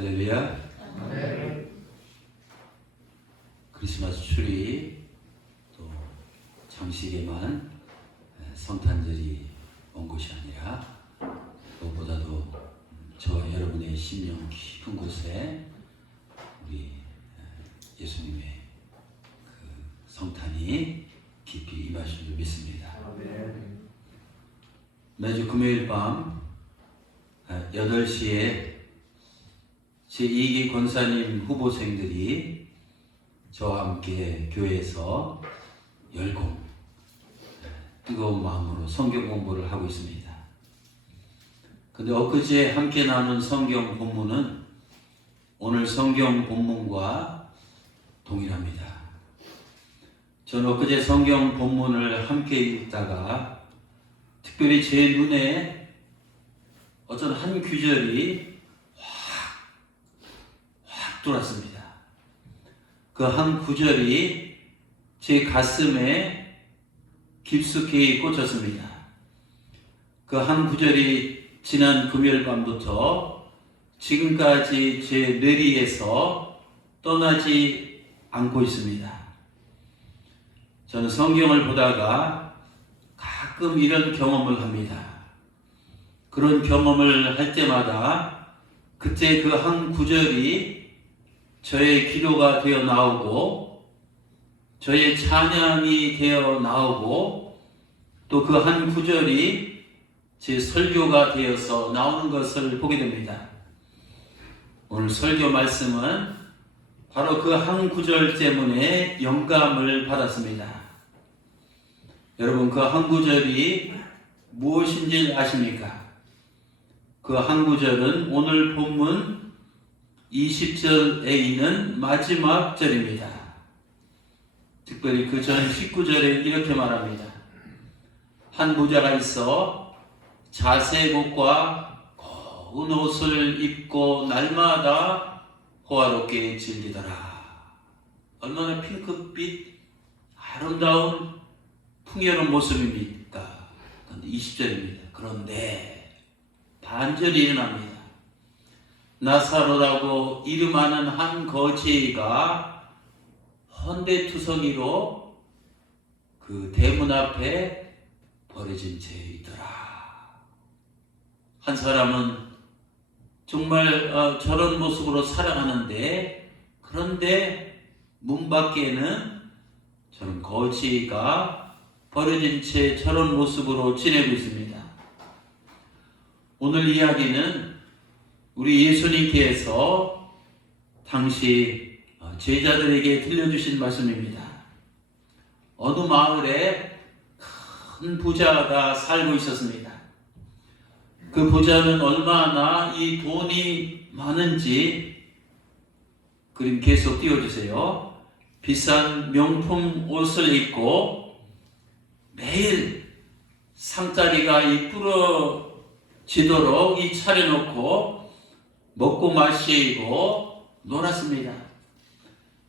할렐루야. 네. 크리스마스 추리 또 장식에만 성탄절이 온 것이 아니라 무엇보다도 저와 여러분의 심령 깊은 곳에 우리 예수님의 그 성탄이 깊이 임하신 줄 믿습니다. 매주 금요일 밤 8시에 제2기 권사님 후보생들이 저와 함께 교회에서 열공 뜨거운 마음으로 성경 공부를 하고 있습니다. 근데 엊그제 함께 나눈 성경 본문은 오늘 성경 본문과 동일합니다. 저는 엊그제 성경 본문을 함께 읽다가 특별히 제 눈에 어떤 한 구절이 확 들어왔습니다. 그 한 구절이 제 가슴에 깊숙이 꽂혔습니다. 그 한 구절이 지난 금요일 밤부터 지금까지 제 뇌리에서 떠나지 않고 있습니다. 저는 성경을 보다가 가끔 이런 경험을 합니다. 그런 경험을 할 때마다 그때 그 한 구절이 저의 기도가 되어 나오고 저의 찬양이 되어 나오고 또 그 한 구절이 제 설교가 되어서 나오는 것을 보게 됩니다. 오늘 설교 말씀은 바로 그 한 구절 때문에 영감을 받았습니다. 여러분, 그 한 구절이 무엇인지 아십니까? 그 한 구절은 오늘 본문 20절에 있는 마지막 절입니다. 특별히 그 전 19절에 이렇게 말합니다. 한 부자가 있어 자색옷과 고운 옷을 입고 날마다 호화롭게 즐기더라. 얼마나 핑크빛 아름다운 풍요로운 모습입니까? 20절입니다. 그런데 반절이 일어납니다. 나사로라고 이름하는 한 거지가 헌데투성이로 그 대문 앞에 버려진 채 있더라. 한 사람은 정말 저런 모습으로 살아가는데 그런데 문 밖에는 저런 거지가 버려진 채 저런 모습으로 지내고 있습니다. 오늘 이야기는 우리 예수님께서 당시 제자들에게 들려주신 말씀입니다. 어느 마을에 큰 부자가 살고 있었습니다. 그 부자는 얼마나 이 돈이 많은지 그림 계속 띄워주세요. 비싼 명품 옷을 입고 매일 상자리가 부러지도록 이 차려놓고 먹고 마시고 놀았습니다.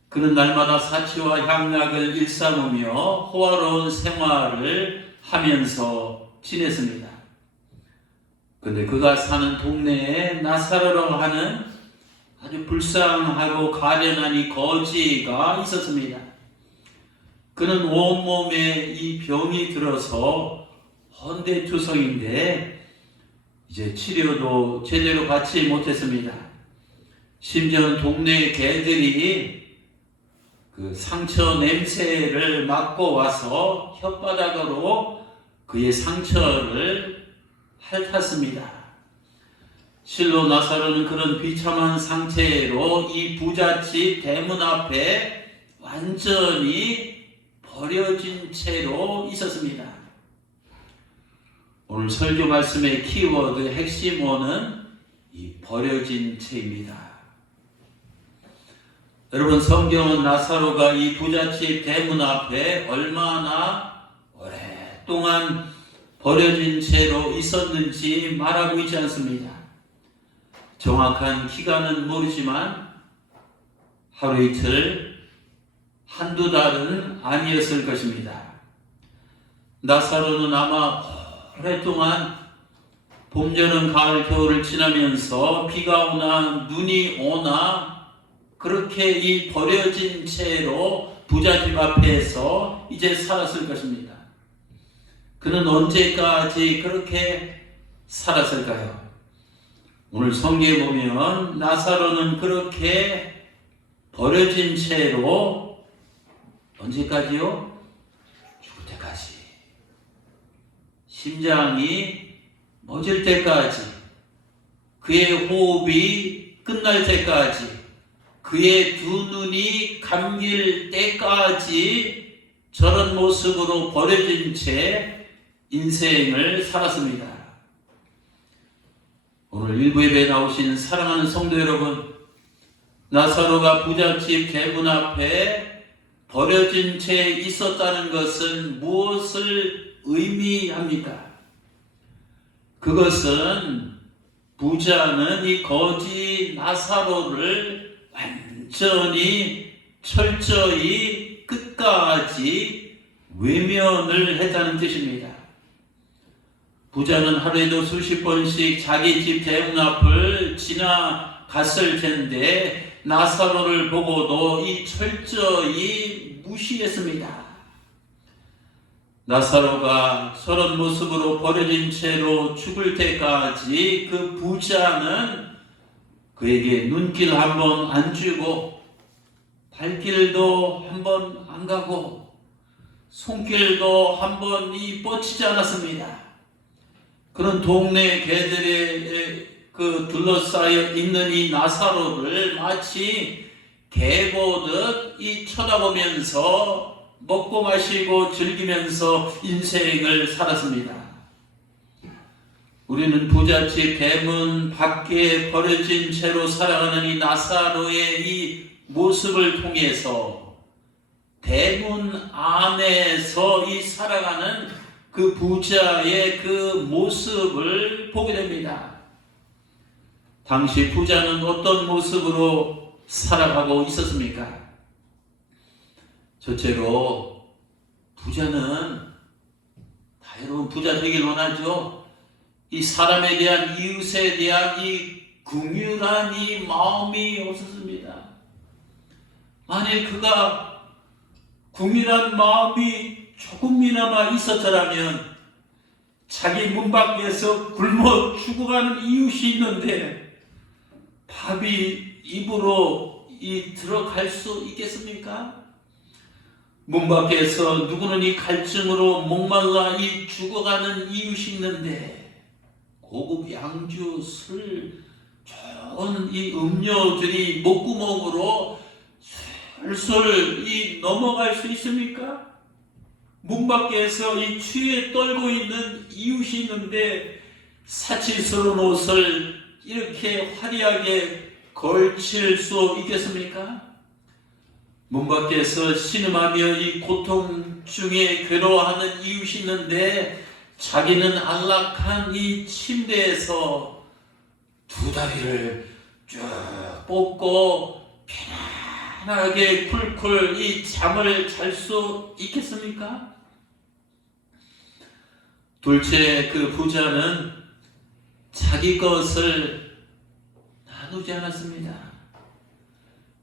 그는 날마다 사치와 향락을 일삼으며 호화로운 생활을 하면서 지냈습니다. 그런데 그가 사는 동네에 나사로라고 하는 아주 불쌍하고 가련한 이 거지가 있었습니다. 그는 온몸에 이 병이 들어서 헌데투성인데 이제 치료도 제대로 받지 못했습니다. 심지어는 동네 개들이 그 상처 냄새를 맡고 와서 혓바닥으로 그의 상처를 핥았습니다. 실로 나사로는 그런 비참한 상태로 이 부잣집 대문 앞에 완전히 버려진 채로 있었습니다. 오늘 설교 말씀의 키워드 핵심어는 이 버려진 채입니다. 여러분, 성경은 나사로가 이 부잣집 대문 앞에 얼마나 오랫동안 버려진 채로 있었는지 말하고 있지 않습니다. 정확한 기간은 모르지만 하루 이틀, 한두 달은 아니었을 것입니다. 나사로는 아마 오랫동안 봄, 여름, 가을, 겨울을 지나면서 비가 오나 눈이 오나 그렇게 이 버려진 채로 부잣집 앞에서 이제 살았을 것입니다. 그는 언제까지 그렇게 살았을까요? 오늘 성경에 보면 나사로는 그렇게 버려진 채로 언제까지요? 죽을 때까지. 심장이 멎을 때까지, 그의 호흡이 끝날 때까지, 그의 두 눈이 감길 때까지 저런 모습으로 버려진 채 인생을 살았습니다. 오늘 일부 예배에 나오신 사랑하는 성도 여러분, 나사로가 부잣집 대문 앞에 버려진 채 있었다는 것은 무엇을 의미합니까? 그것은 부자는 이 거지 나사로를 완전히 철저히 끝까지 외면을 했다는 뜻입니다. 부자는 하루에도 수십 번씩 자기 집 대문 앞을 지나갔을 텐데 나사로를 보고도 이 철저히 무시했습니다. 나사로가 저런 모습으로 버려진 채로 죽을 때까지 그 부자는 그에게 눈길 한 번 안 주고 발길도 한 번 안 가고 손길도 한 번 뻗치지 않았습니다. 그런 동네 개들에 둘러싸여 있는 이 나사로를 마치 개 보듯 쳐다보면서 먹고 마시고 즐기면서 인생을 살았습니다. 우리는 부잣집 대문 밖에 버려진 채로 살아가는 이 나사로의 이 모습을 통해서 대문 안에서 살아가는 그 부자의 그 모습을 보게 됩니다. 당시 부자는 어떤 모습으로 살아가고 있었습니까? 첫째로 부자는 여러분 부자 되길 원하죠. 이 사람에 대한 이웃에 대한 이 긍휼한 이 마음이 없었습니다. 만일 그가 긍휼한 마음이 조금이나마 있었더라면 자기 문 밖에서 굶어 죽어가는 이웃이 있는데 밥이 입으로 들어갈 수 있겠습니까? 문 밖에서 누구는 이 갈증으로 목말라 죽어가는 이웃이 있는데 고급 양주, 술, 좋은 음료들이 목구멍으로 술술 넘어갈 수 있습니까? 문 밖에서 추위에 떨고 있는 이웃이 있는데 사치스러운 옷을 이렇게 화려하게 걸칠 수 있겠습니까? 문 밖에서 신음하며 고통 중에 괴로워하는 이웃이 있는데 자기는 안락한 침대에서 두 다리를 쭉 뻗고 편안하게 쿨쿨 잠을 잘 수 있겠습니까? 둘째, 그 부자는 자기 것을 나누지 않았습니다.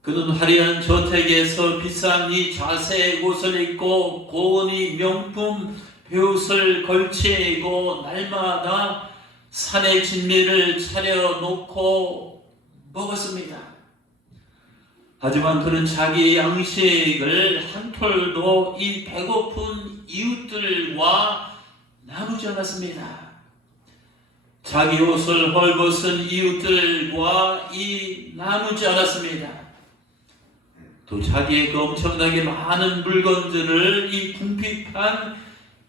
그는 화려한 저택에서 비싼 자색 옷을 입고 고운 명품 베옷을 걸치고 날마다 산의 진미를 차려놓고 먹었습니다. 하지만 그는 자기의 양식을 한 톨도 배고픈 이웃들과 나누지 않았습니다. 자기 옷을 헐벗은 이웃들과 나누지 않았습니다. 또 자기의 그 엄청나게 많은 물건들을 궁핍한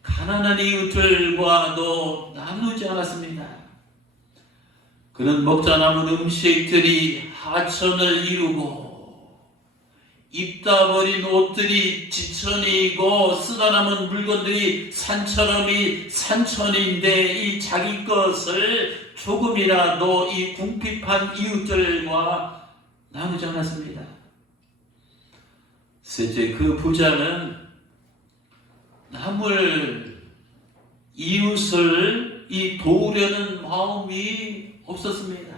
가난한 이웃들과도 나누지 않았습니다. 그는 먹자 남은 음식들이 하천을 이루고 입다 버린 옷들이 지천이고 쓰다 남은 물건들이 산천인데 자기 것을 조금이라도 궁핍한 이웃들과 나누지 않았습니다. 셋째, 그 부자는 남을 이웃을 도우려는 마음이 없었습니다.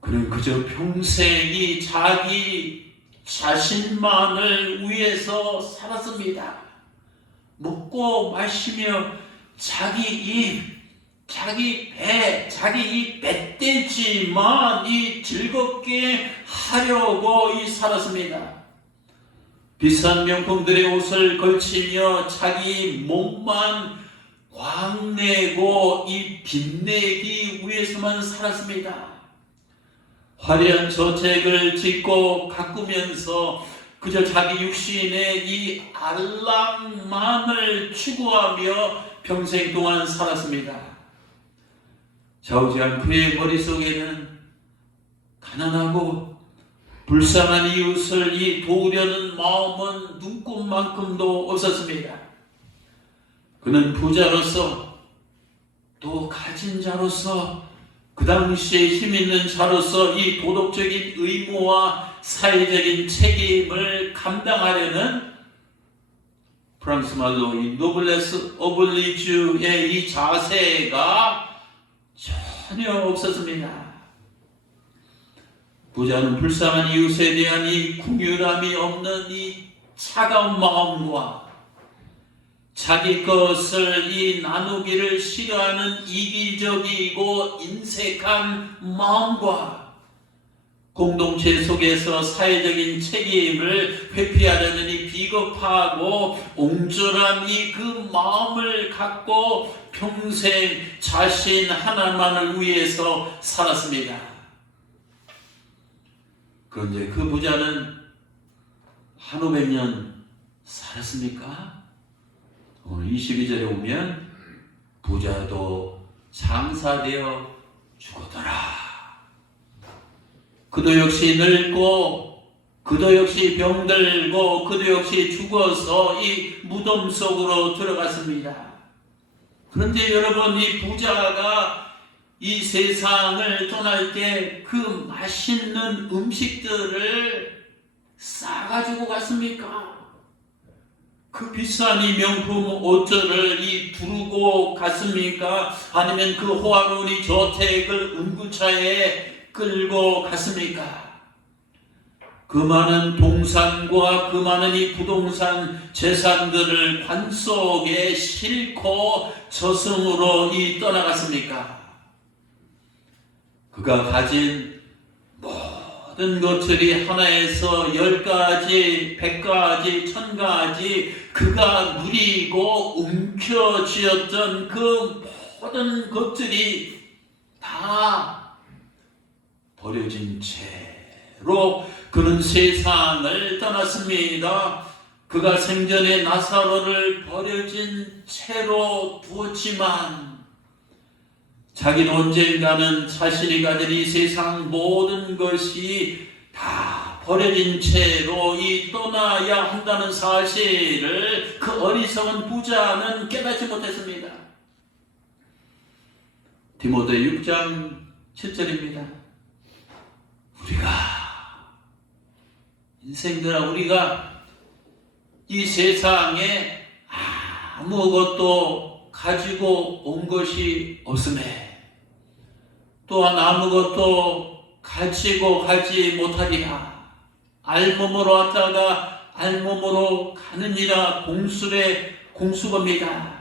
그는 그저 평생이 자기 자신만을 위해서 살았습니다. 먹고 마시며 자기 입, 자기 배, 자기 이 멧돼지만 이 즐겁게 하려고 이 살았습니다. 비싼 명품들의 옷을 걸치며 자기 몸만 광내고 이 빛내기 위해서만 살았습니다. 화려한 저택을 짓고 가꾸면서 그저 자기 육신의 이 안락만을 추구하며 평생 동안 살았습니다. 좌우지간 그의 머릿속에는 가난하고 불쌍한 이웃을 도우려는 마음은 눈꼽만큼도 없었습니다. 그는 부자로서 또 가진 자로서 그 당시에 힘있는 자로서 이 도덕적인 의무와 사회적인 책임을 감당하려는 프랑스 말로 이 노블레스 오블리주의 이 자세가 전혀 없었습니다. 부자는 불쌍한 이웃에 대한 이 긍휼함이 없는 이 차가운 마음과 자기 것을 나누기를 싫어하는 이기적이고 인색한 마음과 공동체 속에서 사회적인 책임을 회피하려는 이 비겁하고 옹졸한 그 마음을 갖고 평생 자신 하나만을 위해서 살았습니다. 그런데 그 부자는 한 500년 살았습니까? 오늘 22절에 오면 부자도 장사되어 죽었더라. 그도 역시 늙고 그도 역시 병들고 그도 역시 죽어서 이 무덤 속으로 들어갔습니다. 그런데 여러분, 이 부자가 이 세상을 떠날 때 그 맛있는 음식들을 싸가지고 갔습니까? 그 비싼 이 명품 옷들을 두르고 갔습니까? 아니면 그 호화로운 이 저택을 음구차에 끌고 갔습니까? 그 많은 동산과 그 많은 이 부동산 재산들을 관 속에 싣고 저승으로 떠나갔습니까? 그가 가진 모든 것들이 하나에서 10가지, 100가지, 1000가지 그가 누리고 움켜쥐었던 그 모든 것들이 다 버려진 채로 그는 세상을 떠났습니다. 그가 생전에 나사로를 버려진 채로 두었지만 자기는 언젠가는 자신이 가진 이 세상 모든 것이 다 버려진 채로 떠나야 한다는 사실을 그 어리석은 부자는 깨닫지 못했습니다. 디모데 6장 7절입니다. 우리가 이 세상에 아무것도 가지고 온 것이 없음에 또한 아무것도 가지고 가지 못하리라. 알몸으로 왔다가 알몸으로 가느니라. 공술의 공수겁니다.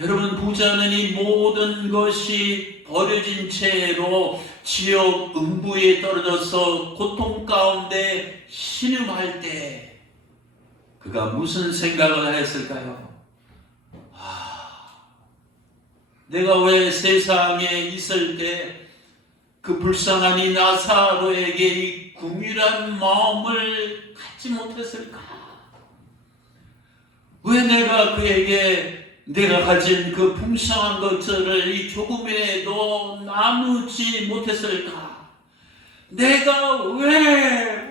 여러분, 부자는 이 모든 것이 버려진 채로 지옥 음부에 떨어져서 고통 가운데 신음할 때 그가 무슨 생각을 했을까요? 내가 왜 세상에 있을 때 그 불쌍한 이 나사로에게 이 긍휼한 마음을 갖지 못했을까? 왜 내가 그에게 내가 가진 그 풍성한 것들을 조금이라도 나누지 못했을까? 내가 왜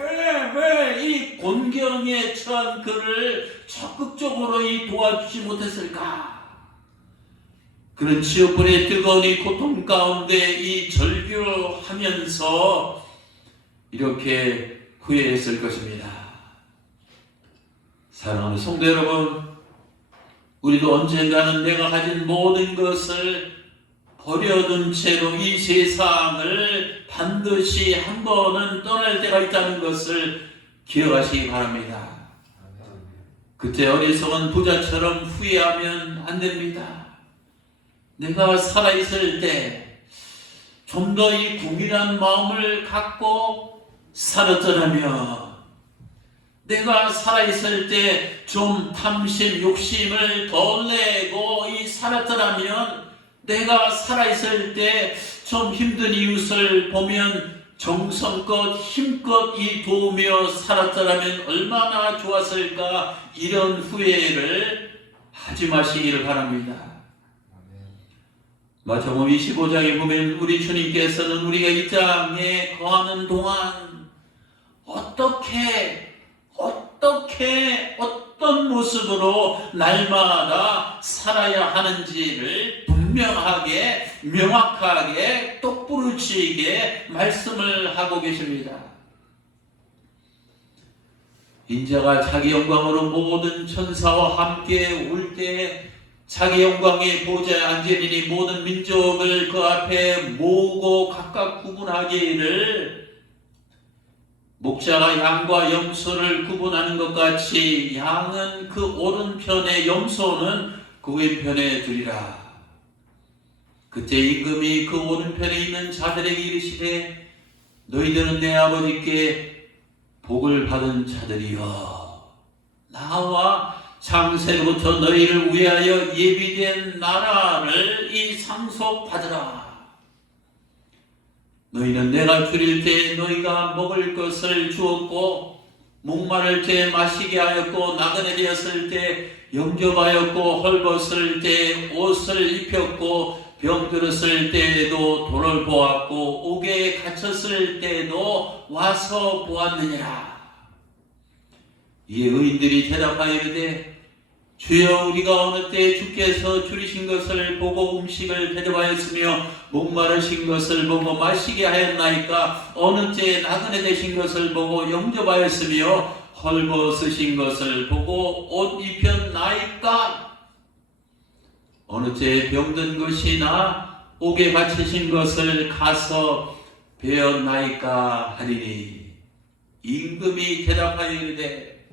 이 곤경에 처한 그를 적극적으로 도와주지 못했을까? 그는 지옥불의 뜨거운 이 고통 가운데 절규하면서 이렇게 후회했을 것입니다. 사랑하는 성도 여러분, 우리도 언젠가는 내가 가진 모든 것을 버려둔 채로 이 세상을 반드시 한 번은 떠날 때가 있다는 것을 기억하시기 바랍니다. 그때 어리석은 부자처럼 후회하면 안 됩니다. 내가 살아있을 때 좀 더 이 궁일한 마음을 갖고 살았더라면, 내가 살아있을 때 좀 탐심, 욕심을 덜 내고 살았더라면, 내가 살아있을 때 좀 힘든 이웃을 보면 정성껏 힘껏 도우며 살았더라면 얼마나 좋았을까. 이런 후회를 하지 마시기를 바랍니다. 마태복음 25장에 보면 우리 주님께서는 우리가 이 땅에 거하는 동안 어떤 모습으로 날마다 살아야 하는지를 분명하게, 명확하게, 똑부러지게 말씀을 하고 계십니다. 인자가 자기 영광으로 모든 천사와 함께 올 때 자기 영광의 보좌에 앉으리니 모든 민족을 그 앞에 모으고 각각 구분하기를, 목자가 양과 염소를 구분하는 것 같이 양은 그 오른편에, 염소는 그 왼편에 두리라. 그때 임금이 그 오른편에 있는 자들에게 이르시되 너희들은 내 아버지께 복을 받은 자들이여, 나와 창세로부터 너희를 위하여 예비된 나라를 상속받으라. 너희는 내가 줄일 때 너희가 먹을 것을 주었고, 목마를 때 마시게 하였고, 나그네 되었을 때 영접하였고, 헐벗을 때 옷을 입혔고, 병들었을 때에도 돌을 보았고, 옥에 갇혔을 때에도 와서 보았느니라. 이에 의인들이 대답하여 이르되 주여, 우리가 어느 때 주께서 줄이신 것을 보고 음식을 대접하였으며 목마르신 것을 보고 마시게 하였나이까? 어느 때 나그네 되신 것을 보고 영접하였으며 헐벗으신 것을 보고 옷 입혔나이까? 어느 때 병든 것이나 옥에 갇히신 것을 가서 배웠나이까 하리니, 임금이 대답하여 이르되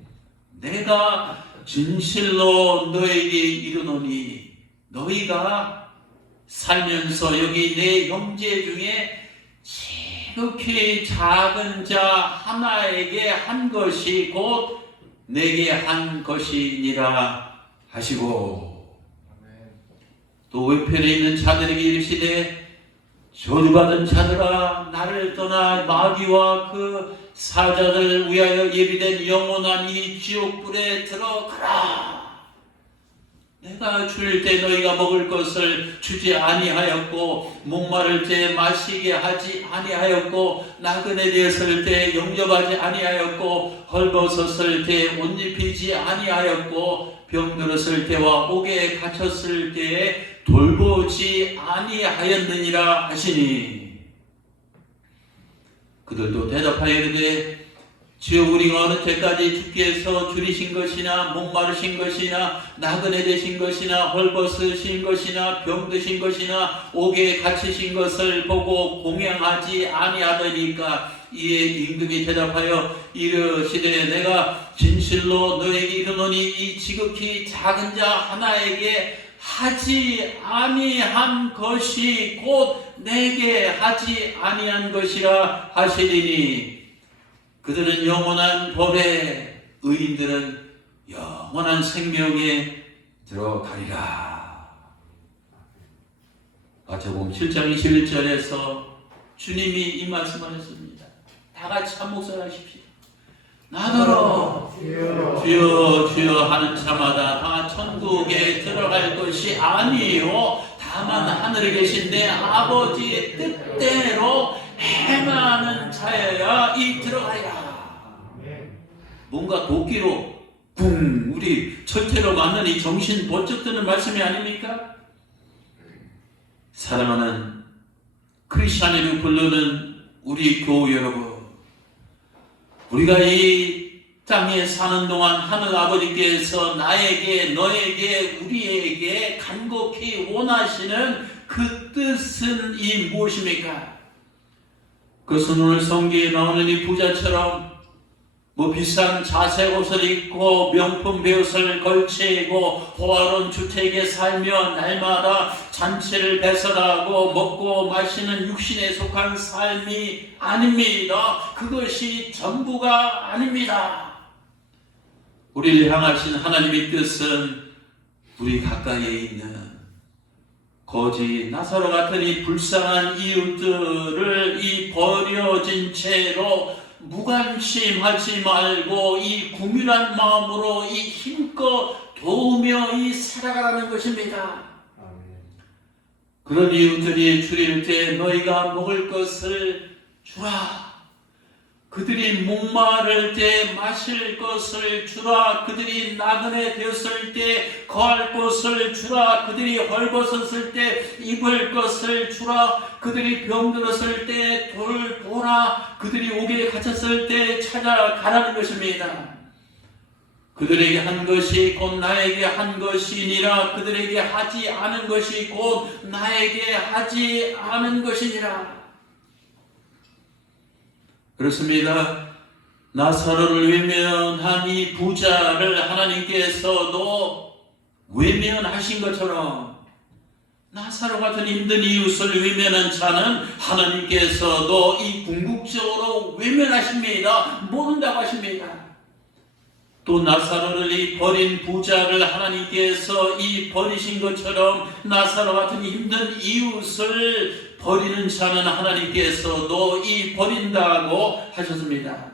내가 진실로 너에게 이르노니 너희가 살면서 여기 내 형제 중에 지극히 작은 자 하나에게 한 것이 곧 내게 한 것이니라 하시고, 또 왼편에 있는 자들에게 이르시되 저주받은 자들아, 나를 떠나 마귀와 그 사자들을 위하여 예비된 영원한 이 지옥불에 들어가라. 내가 줄일 때 너희가 먹을 것을 주지 아니하였고, 목마를 때 마시게 하지 아니하였고, 나그네 되었을 때 영접하지 아니하였고, 헐벗었을 때 옷 입히지 아니하였고, 병들었을 때와 옥에 갇혔을 때에 돌보지 아니하였느니라 하시니, 그들도 대답하여 이르되 주여, 우리가 어느 때까지 주께서 줄이신 것이나 목마르신 것이나 나그네 되신 것이나 헐벗으신 것이나 병드신 것이나 옥에 갇히신 것을 보고 공양하지 아니하더니까? 이에 임금이 대답하여 이르시되 내가 진실로 너에게 이르노니 이 지극히 작은 자 하나에게 하지 아니한 것이 곧 내게 하지 아니한 것이라 하시리니, 그들은 영원한 벌에, 의인들은 영원한 생명에 들어가리라. 마태복음 7장 21절에서 주님이 이 말씀을 했습니다. 다 같이 한 목소리 하십시오. 나더러 주여 주여 하는 자마다 다 천국에 들어갈 것이 아니요 다만 하늘에 계신 내 아버지의 뜻대로 행하는 자여야 들어가리라. 뭔가 도끼로 붕 우리 철퇴로 맞는 이 정신 번쩍 드는 말씀이 아닙니까? 사랑하는 크리스찬이를 부르는 우리 교우 여러분, 우리가 이 땅에 사는 동안 하늘 아버지께서 나에게, 너에게, 우리에게 간곡히 원하시는 그 뜻은 이 무엇입니까? 그것은 오늘 성경에 나오는 이 부자처럼 비싼 자색 옷을 입고 명품 베옷을 걸치고 호화로운 주택에 살며 날마다 잔치를 배설하고 먹고 마시는 육신에 속한 삶이 아닙니다. 그것이 전부가 아닙니다. 우리를 향하신 하나님의 뜻은 우리 가까이에 있는 거지 나사로 같은 이 불쌍한 이웃들을 이 버려진 채로 무관심하지 말고 이 궁휼한 마음으로 이 힘껏 도우며 이 살아가라는 것입니다. 그런 이웃들이 줄일 때 너희가 먹을 것을 주라. 그들이 목마를 때 마실 것을 주라. 그들이 나그네 되었을 때 거할 곳을 주라. 그들이 헐벗었을 때 입을 것을 주라. 그들이 병들었을 때 돌보라. 그들이 옥에 갇혔을 때 찾아가라는 것입니다. 그들에게 한 것이 곧 나에게 한 것이니라. 그들에게 하지 않은 것이 곧 나에게 하지 않은 것이니라. 그렇습니다. 나사로를 외면한 이 부자를 하나님께서도 외면하신 것처럼 나사로 같은 힘든 이웃을 외면한 자는 하나님께서도 이 궁극적으로 외면하십니다. 모른다고 하십니다. 또 나사로를 이 버린 부자를 하나님께서 이 버리신 것처럼 나사로 같은 힘든 이웃을 버리는 자는 하나님께서도 이 버린다고 하셨습니다.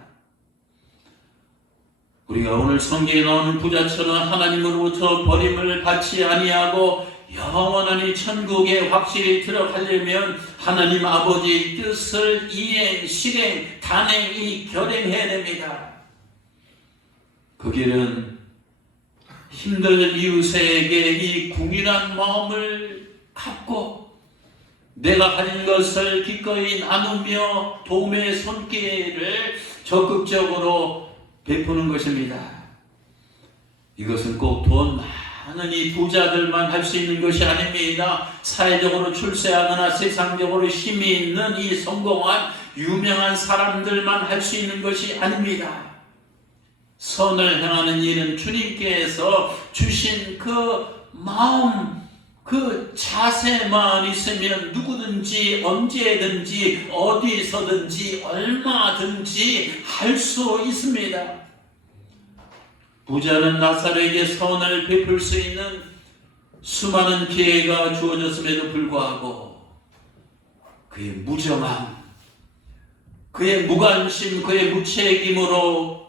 우리가 오늘 성경에 나오는 부자처럼 하나님으로부터 버림을 받지 아니하고 영원한 이 천국에 확실히 들어가려면 하나님 아버지의 뜻을 이행, 실행, 단행, 결행해야 됩니다. 그 길은 힘든 이웃에게 이 궁일한 마음을 갖고 내가 가진 것을 기꺼이 나누며 도움의 손길을 적극적으로 베푸는 것입니다. 이것은 꼭 돈 많은 이 부자들만 할 수 있는 것이 아닙니다. 사회적으로 출세하거나 세상적으로 힘이 있는 이 성공한 유명한 사람들만 할 수 있는 것이 아닙니다. 선을 행하는 일은 주님께서 주신 그 마음, 그 자세만 있으면 누구든지 언제든지 어디서든지 얼마든지 할 수 있습니다. 부자는 나사로에게 선을 베풀 수 있는 수많은 기회가 주어졌음에도 불구하고 그의 무정함, 그의 무관심, 그의 무책임으로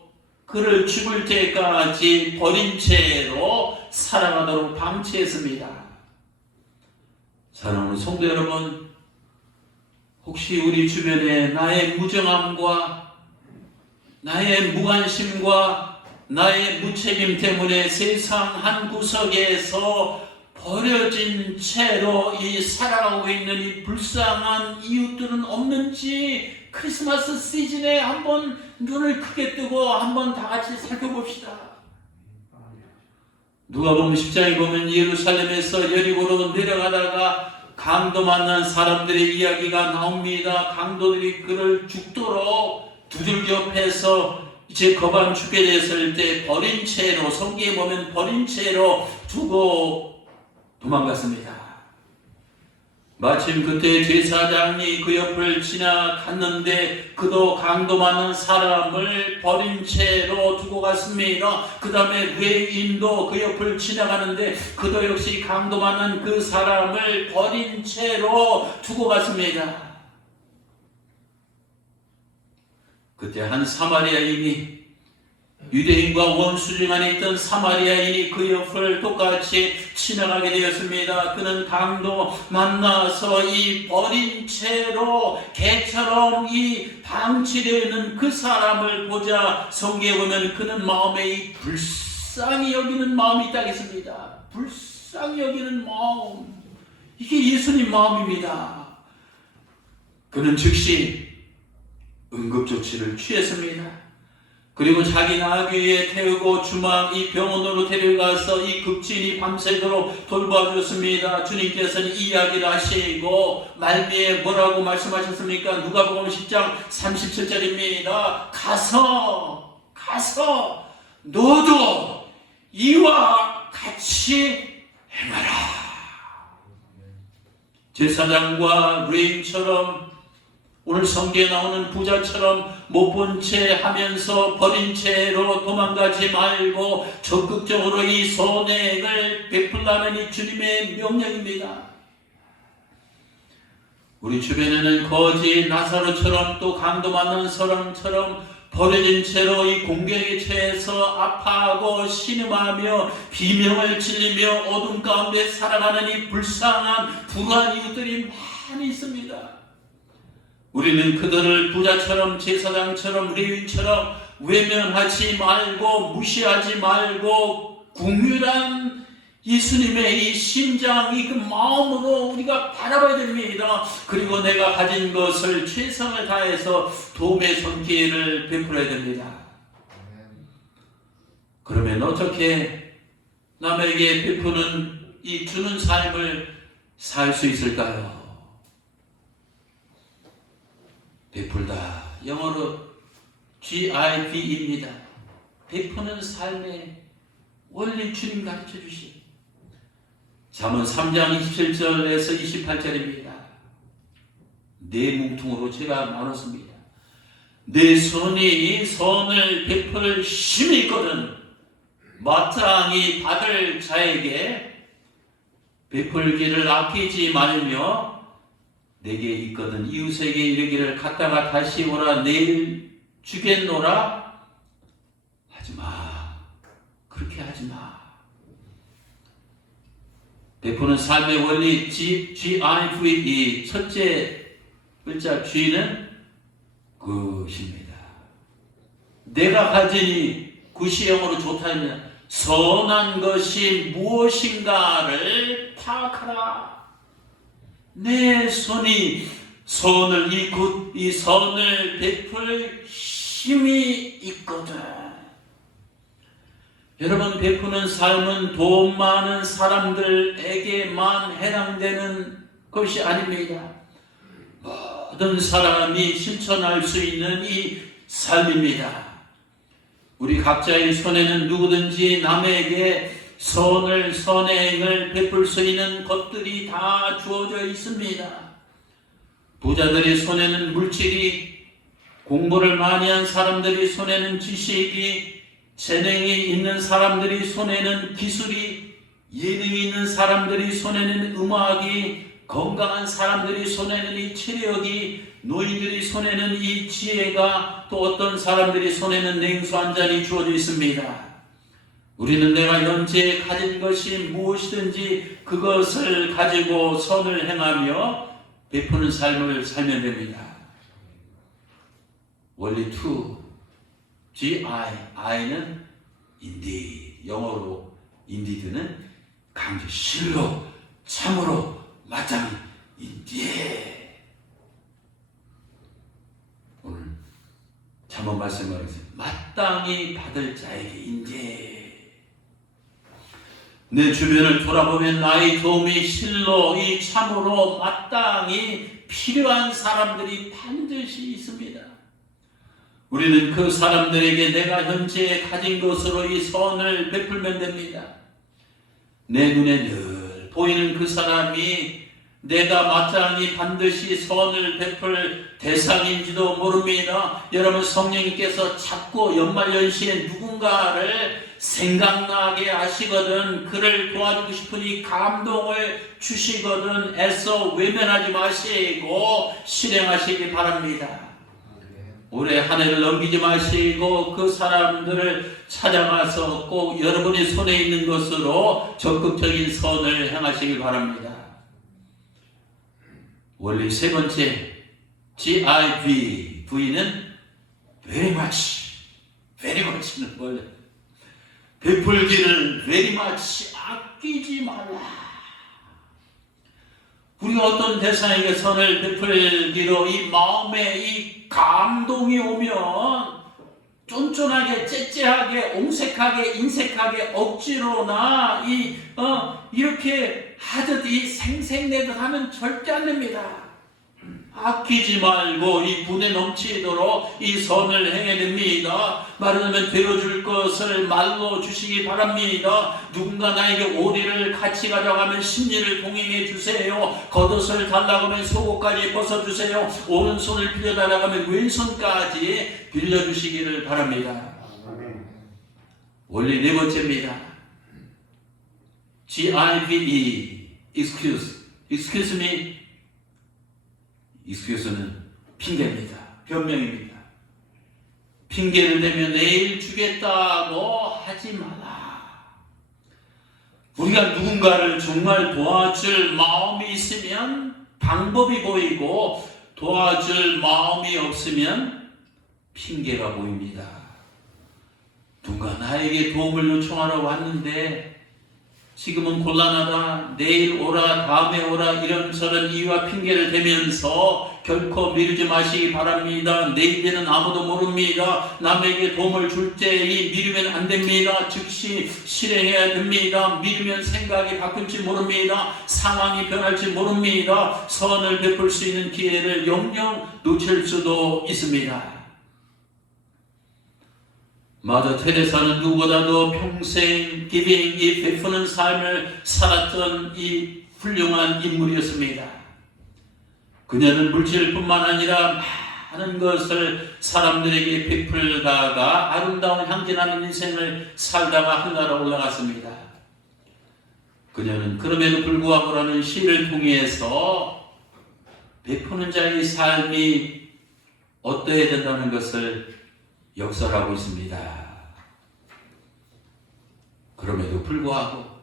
그를 죽을 때까지 버린 채로 살아가도록 방치했습니다. 사랑하는 성도 여러분, 혹시 우리 주변에 나의 무정함과 나의 무관심과 나의 무책임 때문에 세상 한 구석에서 버려진 채로 이 살아가고 있는 이 불쌍한 이웃들은 없는지 크리스마스 시즌에 한번 눈을 크게 뜨고 한번 다 같이 살펴봅시다. 누가복음 10장에 보면 예루살렘에서 여리고로 내려가다가 강도 만난 사람들의 이야기가 나옵니다. 강도들이 그를 죽도록 두들겨 패서 이제 거반 죽게 됐을 때 버린 채로, 성경에 보면 버린 채로 두고 도망갔습니다. 마침 그때 제사장이 그 옆을 지나갔는데 그도 강도 많은 사람을 버린 채로 두고 갔습니다. 그 다음에 외인도 그 옆을 지나가는데 그도 역시 강도 많은 그 사람을 버린 채로 두고 갔습니다. 그때 한 사마리아인이, 유대인과 원수중 안에 있던 사마리아인이 그 옆을 똑같이 지나가게 되었습니다. 그는 강도 만나서 이 버린 채로 개처럼 이 방치되어 있는 그 사람을 보자 성경에 보면 그는 마음에 이 불쌍히 여기는 마음이 있다겠습니다. 불쌍히 여기는 마음, 이게 예수님 마음입니다. 그는 즉시 응급조치를 취했습니다. 그리고 자기 나귀 위에 태우고 주막 이 병원으로 데려가서 이 급진이 밤새도록 돌봐줬습니다. 주님께서는 이 이야기를 하시고 말미에 뭐라고 말씀하셨습니까? 누가복음 10장 37절입니다. 가서 너도 이와 같이 행하라. 제사장과 레인처럼 오늘 성경에 나오는 부자처럼 못 본 채 하면서 버린 채로 도망가지 말고 적극적으로 이 선행을 베풀라는 이 주님의 명령입니다. 우리 주변에는 거지 나사로처럼 또 강도 만난 사람처럼 버려진 채로 이 공경에 처해서 아파하고 신음하며 비명을 질리며 어둠 가운데 살아가는 이 불쌍한 불우한 이웃들이 많이 있습니다. 우리는 그들을 부자처럼 제사장처럼 레위인처럼 외면하지 말고 무시하지 말고 궁휼한 예수님의 이 심장, 이 그 마음으로 우리가 바라봐야 됩니다. 그리고 내가 가진 것을 최선을 다해서 도움의 손길을 베풀어야 됩니다. 그러면 어떻게 남에게 베푸는 이 주는 삶을 살 수 있을까요? 베풀다. 영어로 GIV입니다. 베푸는 삶의 원리 주님 가르쳐 주신 잠언 3장 27절에서 28절입니다. 네 뭉퉁으로 제가 나눴습니다. 내 손이 선을 베풀 힘이 있거든 마땅히 받을 자에게 베풀기를 아끼지 말며 내게 있거든 이웃에게 이르기를 갔다가 다시 오라 내일 주겠노라 하지마. 그렇게 하지마. 베푸는 삶의 원리 GIV 첫째 글자 G는 굿입니다. 내가 가지니 굿이 영어로 좋다면 선한 것이 무엇인가를 파악하라. 내 손이 선을 이 선을 베풀 힘이 있거든. 여러분, 베푸는 삶은 돈 많은 사람들에게만 해당되는 것이 아닙니다. 모든 사람이 실천할 수 있는 이 삶입니다. 우리 각자의 손에는 누구든지 남에게 선행을 베풀 수 있는 것들이 다 주어져 있습니다. 부자들의 손에는 물질이, 공부를 많이 한 사람들의 손에는 지식이, 재능이 있는 사람들의 손에는 기술이, 예능이 있는 사람들의 손에는 음악이, 건강한 사람들의 손에는 이 체력이, 노인들의 손에는 이 지혜가, 또 어떤 사람들의 손에는 냉수 한 잔이 주어져 있습니다. 우리는 내가 현재 가진 것이 무엇이든지 그것을 가지고 선을 행하며 베푸는 삶을 살면 됩니다. 원리 2 I는 indeed, 영어로 indeed는 강조, 실로, 참으로, 마땅히, indeed. 오늘 잠언 말씀하겠습니다. 마땅히 받을 자에게 indeed. 내 주변을 돌아보면 나의 도움이 실로, 이 참으로, 마땅히 필요한 사람들이 반드시 있습니다. 우리는 그 사람들에게 내가 현재 가진 것으로 이 선을 베풀면 됩니다. 내 눈에 늘 보이는 그 사람이 내가 마땅히 반드시 선을 베풀 대상인지도 모릅니다. 여러분, 성령님께서 자꾸 연말연시에 누군가를 생각나게 하시거든 그를 도와주고 싶으니 감동을 주시거든 애써 외면하지 마시고 실행하시기 바랍니다. 올해 한 해를 넘기지 마시고 그 사람들을 찾아가서 꼭 여러분의 손에 있는 것으로 적극적인 선을 행하시기 바랍니다. 원리 세 번째 GIV, V는 very much는 원래 베풀기를 very much 아끼지 말라. 우리가 어떤 대상에게 선을 베풀기로 이 마음에 이 감동이 오면 쫀쫀하게, 째째하게, 옹색하게, 인색하게, 억지로나 이렇게 하듯 이 생색내듯 하면 절대 안 됩니다. 아끼지 말고 이 분에 넘치도록 이 선을 행해야 됩니다. 말하자면 되어줄 것을 말로 주시기 바랍니다. 누군가 나에게 오리를 같이 가져가면 심리를 동행해 주세요. 겉옷을 달라고 하면 속옷까지 벗어주세요. 오른손을 빌려달라고 하면 왼손까지 빌려주시기를 바랍니다. 원리 네 번째입니다. GIVE, excuse me. excuse는 핑계입니다. 변명입니다. 핑계를 대면 내일 주겠다고 하지 마라. 우리가 누군가를 정말 도와줄 마음이 있으면 방법이 보이고 도와줄 마음이 없으면 핑계가 보입니다. 누가 나에게 도움을 요청하러 왔는데 지금은 곤란하다, 내일 오라, 다음에 오라 이런저런 이유와 핑계를 대면서 결코 미루지 마시기 바랍니다. 내일에는 아무도 모릅니다. 남에게 도움을 줄 때이 미루면 안 됩니다. 즉시 실행해야 됩니다. 미루면 생각이 바뀔지 모릅니다. 상황이 변할지 모릅니다. 선을 베풀 수 있는 기회를 영영 놓칠 수도 있습니다. 마더 테레사는 누구보다도 평생 기빙이 베푸는 삶을 살았던 이 훌륭한 인물이었습니다. 그녀는 물질뿐만 아니라 많은 것을 사람들에게 베풀다가 아름다운 향기나는 인생을 살다가 하늘나라 올라갔습니다. 그녀는 그럼에도 불구하고라는 시를 통해서 베푸는 자의 삶이 어떠해야 된다는 것을 역설하고 있습니다. 그럼에도 불구하고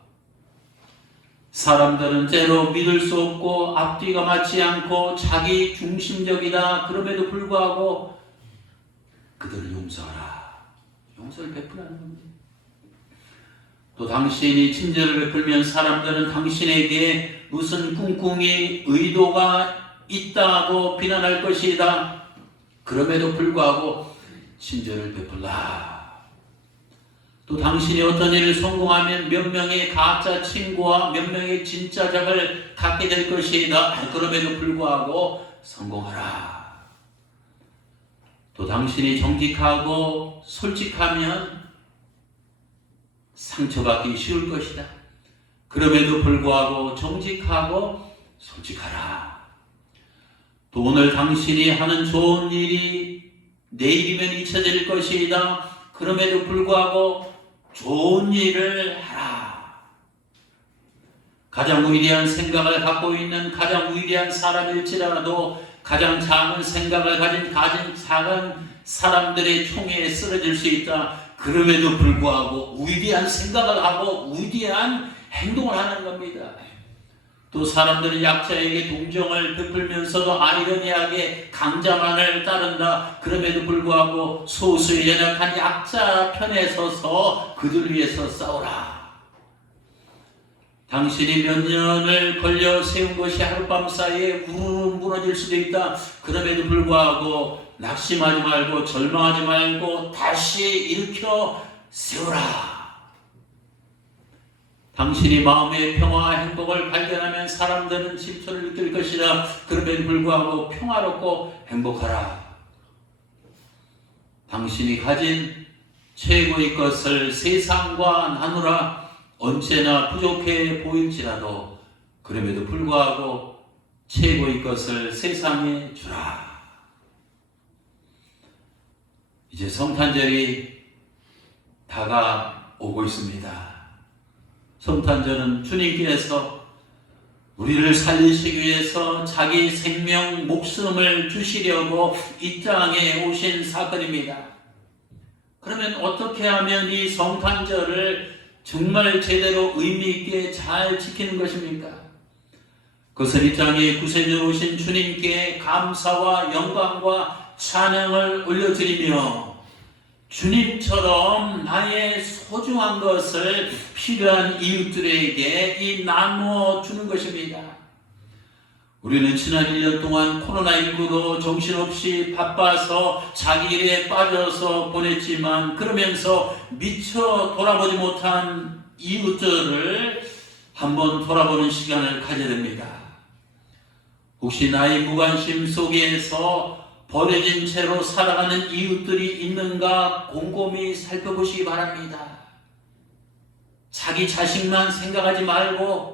사람들은 때로 믿을 수 없고 앞뒤가 맞지 않고 자기 중심적이다. 그럼에도 불구하고 그들을 용서하라. 용서를 베푸라는 겁니다. 또 당신이 친절을 베풀면 사람들은 당신에게 무슨 꿍꿍이 의도가 있다고 비난할 것이다. 그럼에도 불구하고 친절을 베풀라. 또 당신이 어떤 일을 성공하면 몇 명의 가짜 친구와 몇 명의 진짜 적을 갖게 될 것이다. 그럼에도 불구하고 성공하라. 또 당신이 정직하고 솔직하면 상처받기 쉬울 것이다. 그럼에도 불구하고 정직하고 솔직하라. 또 오늘 당신이 하는 좋은 일이 내일이면 잊혀질 것이다. 그럼에도 불구하고 좋은 일을 하라. 가장 위대한 생각을 갖고 있는 가장 위대한 사람일지라도 가장 작은 생각을 가진 작은 사람들의 총에 쓰러질 수 있다. 그럼에도 불구하고 위대한 생각을 하고 위대한 행동을 하는 겁니다. 또 사람들은 약자에게 동정을 베풀면서도 아이러니하게 강자만을 따른다. 그럼에도 불구하고 소수의 연약한 약자 편에 서서 그들 위해서 싸우라. 당신이 몇 년을 걸려 세운 것이 하룻밤 사이에 우르르 무너질 수도 있다. 그럼에도 불구하고 낙심하지 말고 절망하지 말고 다시 일으켜 세우라. 당신이 마음의 평화와 행복을 발견하면 사람들은 질투를 느낄 것이다. 그럼에도 불구하고 평화롭고 행복하라. 당신이 가진 최고의 것을 세상과 나누라. 언제나 부족해 보일지라도 그럼에도 불구하고 최고의 것을 세상에 주라. 이제 성탄절이 다가오고 있습니다. 성탄절은 주님께서 우리를 살리시기 위해서 자기 생명, 목숨을 주시려고 이 땅에 오신 사건입니다. 그러면 어떻게 하면 이 성탄절을 정말 제대로 의미 있게 잘 지키는 것입니까? 그것은 이 땅에 구세주로 오신 주님께 감사와 영광과 찬양을 올려드리며 주님처럼 나의 소중한 것을 필요한 이웃들에게 나누어 주는 것입니다. 우리는 지난 1년 동안 코로나19로 정신없이 바빠서 자기 일에 빠져서 보냈지만 그러면서 미처 돌아보지 못한 이웃들을 한번 돌아보는 시간을 가져야 됩니다. 혹시 나의 무관심 속에서 버려진 채로 살아가는 이웃들이 있는가 곰곰이 살펴보시기 바랍니다. 자기 자식만 생각하지 말고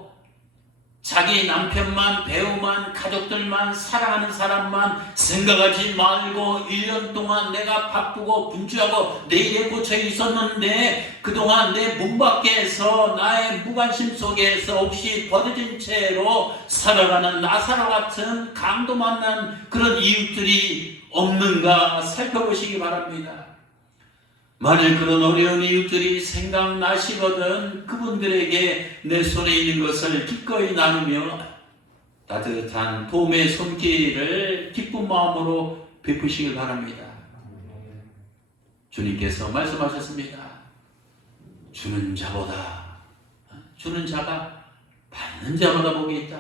자기 남편만, 배우만, 가족들만, 사랑하는 사람만 생각하지 말고 1년 동안 내가 바쁘고 분주하고 내 일에 꽂혀 있었는데 그동안 내 문 밖에서 나의 무관심 속에서 혹시 버려진 채로 살아가는 나사로 같은 강도 만난 그런 이웃들이 없는가 살펴보시기 바랍니다. 만일 그런 어려운 이웃들이 생각나시거든 그분들에게 내 손에 있는 것을 기꺼이 나누며 따뜻한 도움의 손길을 기쁜 마음으로 베푸시길 바랍니다. 주님께서 말씀하셨습니다. 주는 자가 받는 자보다 복이 있다.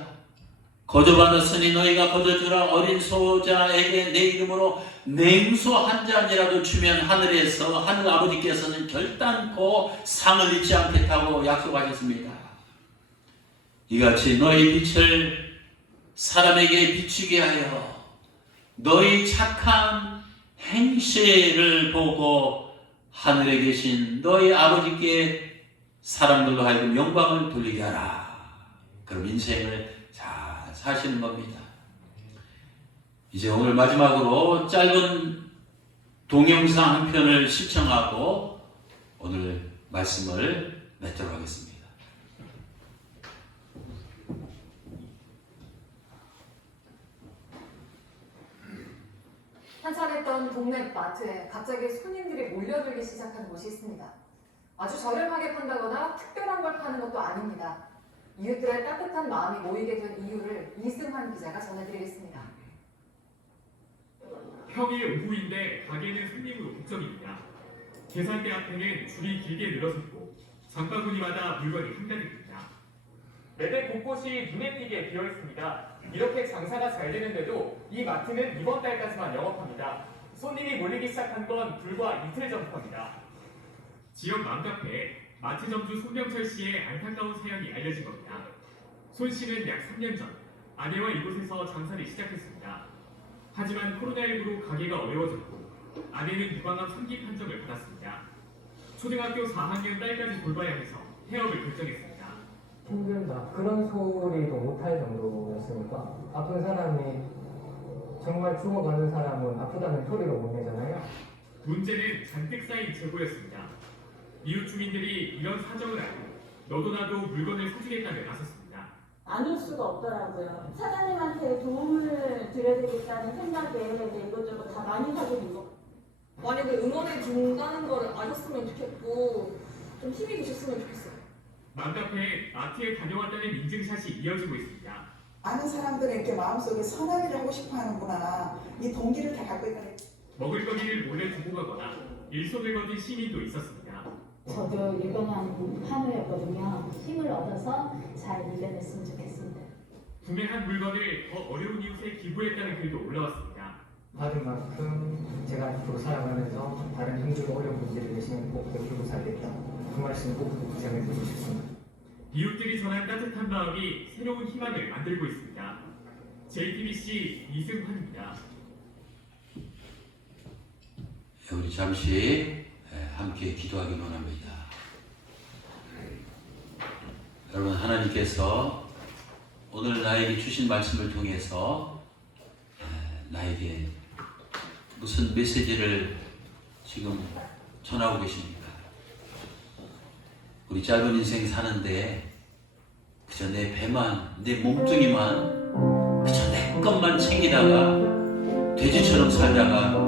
거저 받았으니 너희가 거저 주라. 어린 소자에게 내 이름으로 냉수 한 잔이라도 주면 하늘에서 하늘 아버지께서는 결단코 상을 잊지 않겠다고 약속하셨습니다. 이같이 너희 빛을 사람에게 비추게 하여 너희 착한 행실을 보고 하늘에 계신 너희 아버지께 사람들로 하여금 영광을 돌리게 하라. 그럼 인생을 잘 사시는 겁니다. 이제 오늘 마지막으로 짧은 동영상 한 편을 시청하고 오늘 말씀을 맺도록 하겠습니다. 한산했던 동네 마트에 갑자기 손님들이 몰려들기 시작한 곳이 있습니다. 아주 저렴하게 판다거나 특별한 걸 파는 것도 아닙니다. 이웃들의 따뜻한 마음이 모이게 된 이유를 이승환 기자가 전해드리겠습니다. 평일 오후인데 가게는 손님으로 북적입니다. 계산대 앞에는 줄이 길게 늘어섰고 장바구니마다 물건이 한가득입니다. 매대 곳곳이 눈에 띄게 비어 있습니다. 이렇게 장사가 잘 되는데도 이 마트는 이번 달까지만 영업합니다. 손님이 몰리기 시작한 건 불과 이틀 전부터입니다. 지역 맘카페에 마트 점주 손명철 씨의 안타까운 사연이 알려진 겁니다. 손 씨는 약 3년 전 아내와 이곳에서 장사를 시작했습니다. 하지만 코로나19로 가게가 어려워졌고 아내는 유방암 3기 판정을 받았습니다. 초등학교 4학년 딸까지 돌봐야 해서 폐업을 결정했습니다. 힘들다. 그런 소리도 못할 정도였으니까 아픈 사람이 정말 죽어가는 사람은 아프다는 소리를 못 내잖아요. 문제는 잔뜩 쌓인 재고였습니다. 이웃 주민들이 이런 사정을 알고 너도 나도 물건을 사주겠다며 나섰습니다. 아닐 수가 없더라고요. 사장님한테 도움을 드려야겠다는 생각에 이것저것 다 많이 사게 된 거. 만약에 응원해 준다는 걸 아셨으면 좋겠고 좀 힘이 되셨으면 좋겠어요. 맘카페에 마트에 다녀왔다는 인증샷이 이어지고 있습니다. 많은 사람들은 이렇게 마음속에 선한 일을 하고 싶어 하는구나. 이 동기를 다 갖고 있다는. 먹을거리를 몰래 두고 가거나 일손을 거둔 시민도 있었습니다. 저도 유병한 한우였거든요. 힘을 얻어서 잘 이겨냈으면 좋겠습니다. 구매한 물건을 더 어려운 이웃에 기부했다는 글도 올라왔습니다. 받은 만큼 제가 앞으로 살아가면서 다른 힘들고 어려운 분들을 열심히 꼭 베풀고 살겠다. 그 말씀 꼭 전해드리고 싶습니다. 이웃들이 전한 따뜻한 마음이 새로운 희망을 만들고 있습니다. JTBC 이승환입니다. 우리 잠시 함께 기도하기 원합니다. 여러분, 하나님께서 오늘 나에게 주신 말씀을 통해서 나에게 무슨 메시지를 지금 전하고 계십니까? 우리 짧은 인생 사는데 그저 내 배만, 내 몸뚱이만 그저 내 것만 챙기다가 돼지처럼 살다가